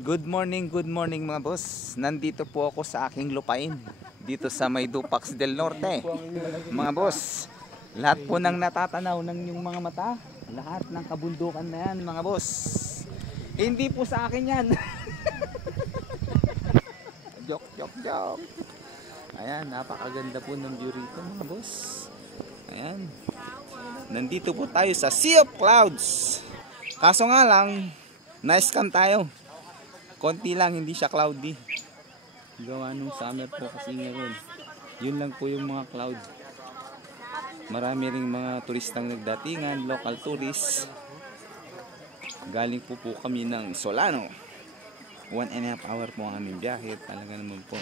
Good morning mga boss. Nandito po ako sa aking lupain dito sa may Dupax del Norte. Mga boss, lahat po ng natatanaw ng inyong mga mata, lahat ng kabundukan na yan mga boss, hindi po sa akin yan. Joke. Ayan, napakaganda po ng view rito mga boss. Ayan, nandito po tayo sa Sea of Clouds. Kaso nga lang, na-scam tayo. Konti lang, hindi siya cloudy. Gawa nung summer po kasi ngayon. Yun lang po yung mga cloud. Marami ring mga turistang nagdatingan, local tourists. Galing po kami ng Solano. 1.5 hour po ang aming biyahe. Talaga naman po.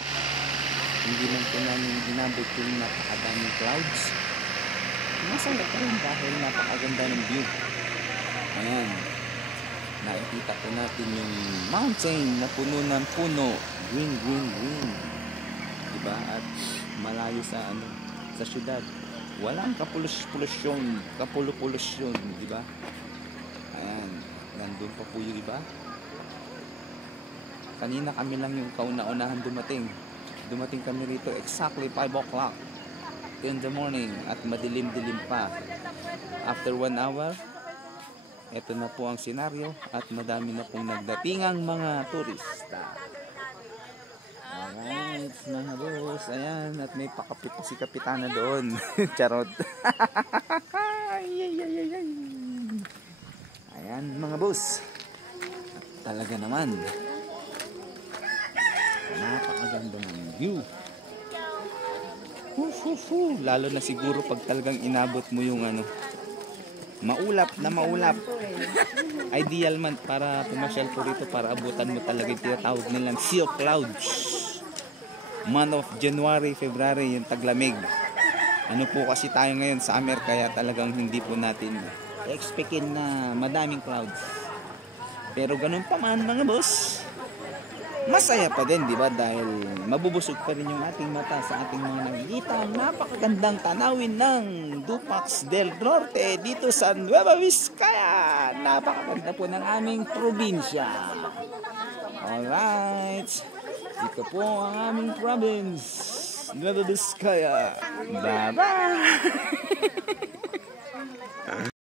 Hindi lang po namin inabot yung napakadaming clouds. Masaya pa rin dahil napakaganda ng view. Ayan. Nakikita po natin yung mountain na puno ng puno, green. Diba? At malayo sa sa syudad. Walang kapulusyon, diba? Ayan, nandun pa po yung iba. Kanina kami lang yung kauna-unahan dumating. Dumating kami rito exactly 5 o'clock in the morning at madilim-dilim pa. After 1 hour, ito na po ang senaryo at madami na pong nagdatingang mga turista. Alright, mga boss. Ayan, at may pakapit pa si Kapitana doon. Charot. Ayan, mga boss. Talaga naman. Napakaganda ng view. Lalo na siguro pag talagang inabot mo yung maulap. Ideal man para pumasyal po rito para abutan mo talaga yung tinatawag nilang Sea of Clouds. Month of January, February, yung taglamig. Ano po kasi tayo ngayon summer kaya talagang hindi po natin expectin na madaming clouds. Pero ganun pa man mga boss, masaya pa din, di ba? Dahil mabubusog pa rin yung ating mata sa ating mga nakikita. Napakagandang tanawin ng Dupax del Norte dito sa Nueva Vizcaya. Napakaganda po ng aming probinsya. Alright, ito po ang aming province, Nueva Vizcaya. Bye-bye!